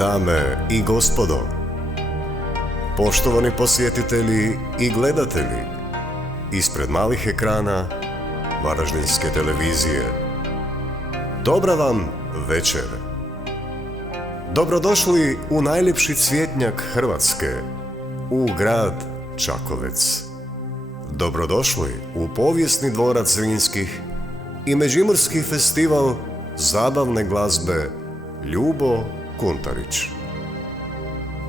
Dame i gospodo, poštovani posjetitelji i gledatelji, ispred malih ekrana Varaždinske televizije, dobra vam večer. Dobrodošli u najljepši cvjetnjak Hrvatske, u grad Čakovec. Dobrodošli u povijesni dvorac Zrinskih i Međimurski festival zabavne glazbe Ljubo Kuntarić.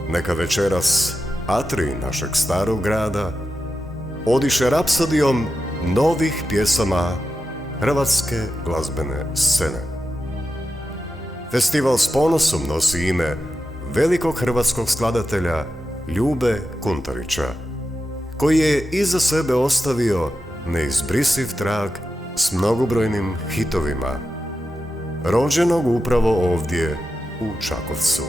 Neka večeras atrij našeg starog grada odiše rapsodijom novih pjesama hrvatske glazbene scene. Festival s ponosom nosi ime velikog hrvatskog skladatelja Ljube Kuntarića, koji je iza sebe ostavio neizbrisiv trag s mnogobrojnim hitovima, rođenog upravo ovdje u Čakovcu.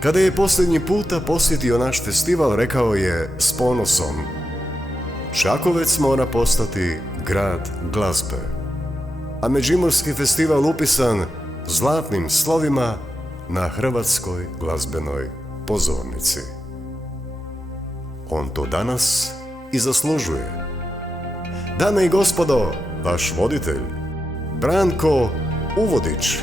Kada je posljednji puta posjetio naš festival, rekao je s ponosom: Čakovec mora postati grad glazbe, a Međimurski festival upisan zlatnim slovima na hrvatskoj glazbenoj pozornici. On to danas i zaslužuje. Dame i gospodo, vaš voditelj Branko Uvodić.